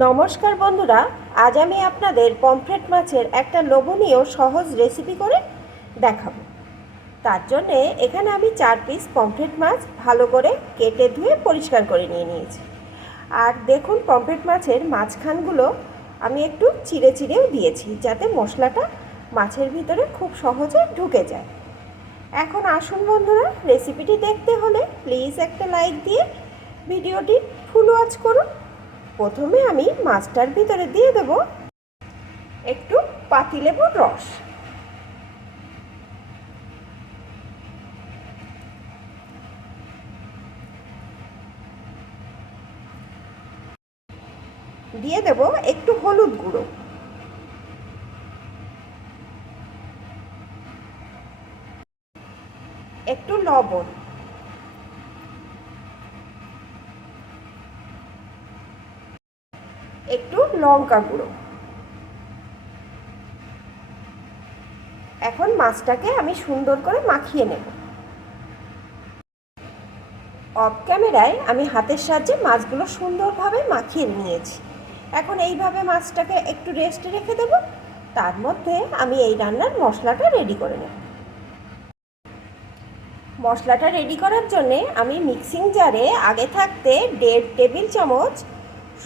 নমস্কার বন্ধুরা, আজ আমি আপনাদের পমফ্রেট মাছের একটা লোভনীয় সহজ রেসিপি করে দেখাবো। তার জন্যে এখানে আমি চার পিস পমফ্রেট মাছ ভালো করে কেটে ধুয়ে পরিষ্কার করে নিয়ে নিয়েছি। আর দেখুন পমফ্রেট মাছের মাঝখানগুলো আমি একটু চিড়ে চিড়েও দিয়েছি, যাতে মশলাটা মাছের ভিতরে খুব সহজে ঢুকে যায়। এখন আসুন বন্ধুরা রেসিপিটি দেখতে হলে প্লিজ একটা লাইক দিয়ে ভিডিওটি ফুল ওয়াচ করুন। প্রথমে আমি মাছটার ভিতরে দিয়ে দেব একটু পাতিলেবুর রস। দিয়ে দেব একটু হলুদ গুঁড়ো। একটু লবণ একটু লঙ্কা গুঁড়ো। এখন মাছটাকে আমি সুন্দর করে মাখিয়ে নেব। অফ ক্যামেরায় আমি হাতের সাহায্যে মাছগুলো সুন্দরভাবে মাখিয়ে নিয়েছি। এখন এইভাবে মাছটাকে একটু রেস্টে রেখে দেব। তার মধ্যে আমি এই রান্নার মশলাটা রেডি করে নেব। মশলাটা রেডি করার জন্যে আমি মিক্সিং জারে আগে থাকতে দেড় টেবিল চামচ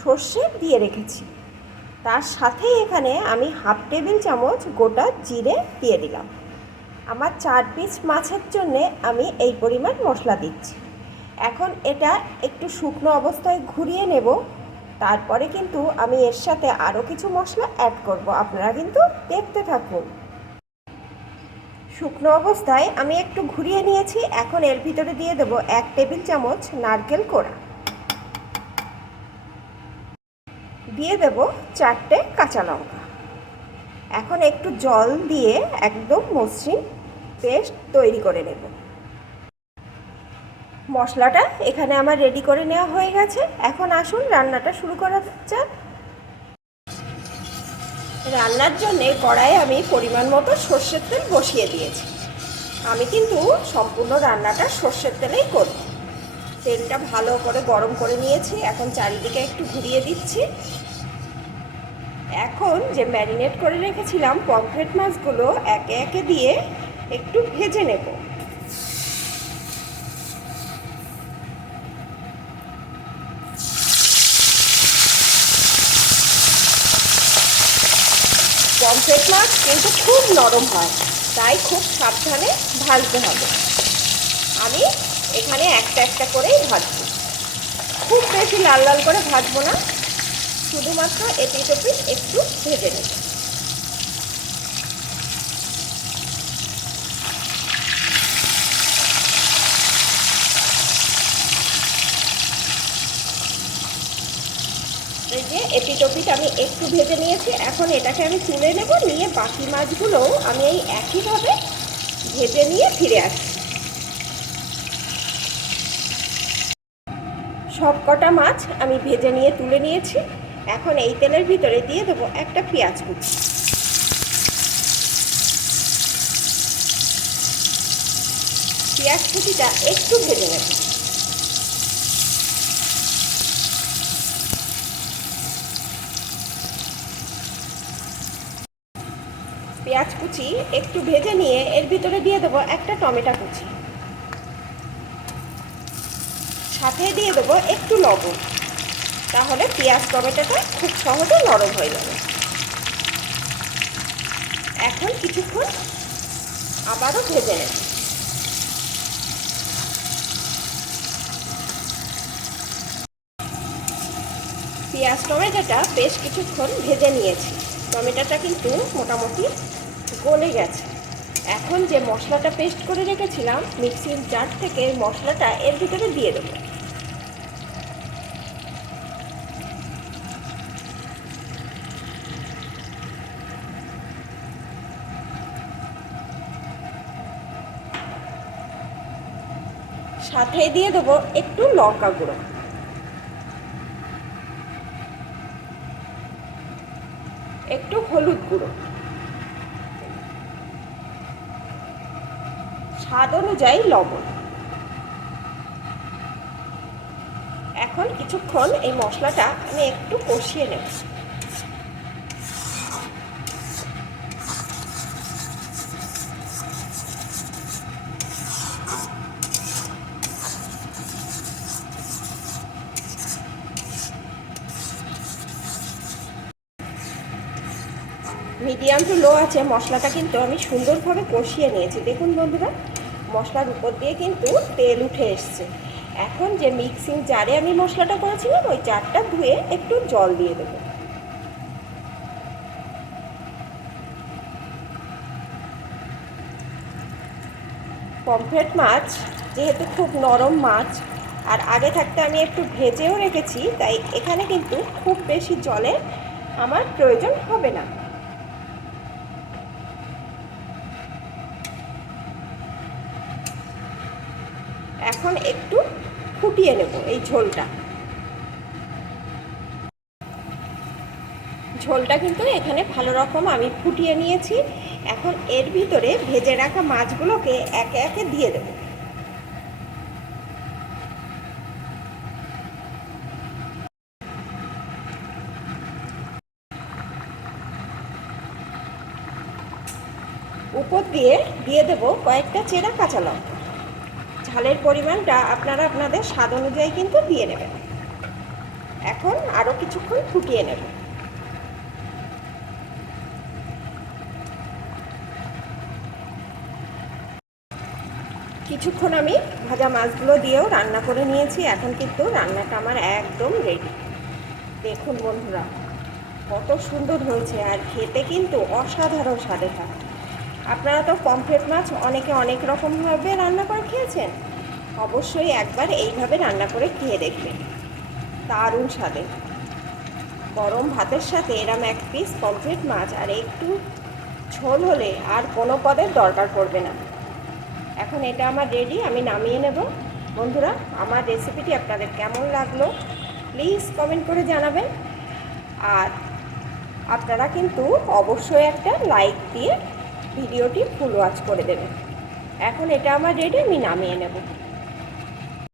সর্ষে দিয়ে রেখেছি। তার সাথে এখানে আমি হাফ টেবিল চামচ গোটা জিরে দিয়ে দিলাম। আমার চার পিস মাছের জন্যে আমি এই পরিমাণ মশলা দিচ্ছি। এখন এটা একটু শুকনো অবস্থায় ঘুরিয়ে নেব। তারপরে কিন্তু আমি এর সাথে আরও কিছু মশলা অ্যাড করব। আপনারা কিন্তু দেখতে থাকুন। শুকনো অবস্থায় আমি একটু ঘুরিয়ে নিয়েছি। এখন এর ভিতরে দিয়ে দেব এক টেবিল চামচ নারকেল কোড়া। দিয়ে দেব চারটে কাঁচা লঙ্কা। এখন একটু জল দিয়ে একদম মসৃণ পেস্ট তৈরি করে নেব। মশলাটা এখানে আমার রেডি করে নেওয়া হয়ে গেছে। এখন আসুন রান্নাটা শুরু করা যাক। রান্নার জন্যে কড়াইয়ে আমি পরিমাণ মতো সর্ষের তেল বসিয়ে দিয়েছি। আমি কিন্তু সম্পূর্ণ রান্নাটা সর্ষের তেলেই করব। তেলটা ভালো করে গরম করে নিয়েছি। এখন চারিদিকে একটু ঘুরিয়ে দিচ্ছি। এখন যে ম্যারিনেট করে রেখেছিলাম পমফ্রেট মাছগুলো একে একে দিয়ে একটু ভেজে নেব। পমফ্রেট মাছ কিন্তু খুব নরম হয়, তাই খুব সাবধানে ভাজতে হবে। আমি এখানে একটা একটা করেই ভাজবো। খুব বেশি লাল লাল করে ভাজবো না। শুধুমাত্র এপিট ওপিট একটু ভেজে নেব এই যে এপিট ওপিট আমি একটু ভেজে নিয়েছি, এখন এটাকে আমি তুলে নেব, নিয়ে বাকি মাছগুলো আমি এই একইভাবে ভেজে নিয়ে ফিরে আসছি। সব কটা মাছ আমি ভেজে নিয়ে তুলে নিয়েছি। এখন এই তেলের ভিতরে দিয়ে দেবো একটা পেঁয়াজ কুচি। পেঁয়াজ কুচিটা একটু ভেজে নেব। পেঁয়াজ কুচি একটু ভেজে নিয়ে এর ভিতরে দিয়ে দেবো একটা টমেটো কুচি। সাথে দিয়ে দেবো একটু লবণ। তাহলে পেঁয়াজ টমেটোটা খুব সহজে নরম হয়ে যাবে। এখন কিছুক্ষণ আবারও ভেজে নেব। পেঁয়াজ টমেটোটা বেশ কিছুক্ষণ ভেজে নিয়েছি। টমেটোটা কিন্তু মোটামুটি গলে গেছে। এখন যে মশলাটা পেস্ট করে রেখেছিলাম, মিক্সির জার থেকে মশলাটা এর ভিতরে দিয়ে দেবো। সাথে দিয়ে দেবো একটু লঙ্কা গুঁড়ো। একটু হলুদ গুঁড়ো। স্বাদ অনুযায়ী লবণ। এখন কিছুক্ষণ এই মশলাটা আমি একটু কষিয়ে নেব। মিডিয়াম টু লো আছে, মশলাটা কিন্তু আমি সুন্দরভাবে কষিয়ে নিয়েছি। দেখুন বন্ধুরা, মশলার উপর দিয়ে কিন্তু তেল উঠে এসছে। এখন যে মিক্সিং জারে আমি মশলাটা করেছিলাম, ওই জারটা ধুয়ে একটু জল দিয়ে দেবো। পমফ্রেট মাছ যেহেতু খুব নরম মাছ, আর আগে থাকতে আমি একটু ভেজেও রেখেছি, তাই এখানে কিন্তু খুব বেশি জলে আমার প্রয়োজন হবে না। এখন একটু ফুটিয়ে নেব এই ঝোলটা। ঝোলটা কিন্তু এখানে ভালো রকম আমি ফুটিয়ে নিয়েছি। এখন এর ভিতরে ভেজে রাখা মাছগুলোকে একে একে দিয়ে দেব। উপর দিয়ে দিয়ে দেব কয়েকটা চেরা কাঁচা লঙ্কা। ঝালের পরিমাণটা আপনারা আপনাদের স্বাদ অনুযায়ী কিন্তু দিয়ে নেবেন। এখন আরও কিছুক্ষণ ফুটিয়ে নেব। কিছুক্ষণ আমি ভাজা মাছগুলো দিয়েও রান্না করে নিয়েছি। এখন কিন্তু রান্নাটা আমার একদম রেডি দেখুন বন্ধুরা, কত সুন্দর হয়েছে আর খেতে কিন্তু অসাধারণ স্বাদে থাকে আপনারা তো পমফ্রেট মাছ অনেকে অনেক রকমভাবে রান্না করে খেয়েছেন। অবশ্যই একবার এইভাবে রান্না করে খেয়ে দেখবেন। দারুণ স্বাদে। গরম ভাতের সাথে এরম এক পিস পমফ্রেট মাছ আর একটু ঝোল হলে আর কোনো পদের দরকার পড়বে না। এখন এটা আমার রেডি আমি নামিয়ে নেব। বন্ধুরা, আমার রেসিপিটি আপনাদের কেমন লাগল প্লিজ কমেন্ট করে জানাবেন। আর আপনারা কিন্তু অবশ্যই একটা লাইক দিয়ে ভিডিওটি ফুল ওয়াচ করে দেবেন এখন এটা আমার রেডি আমি নামিয়ে নেব।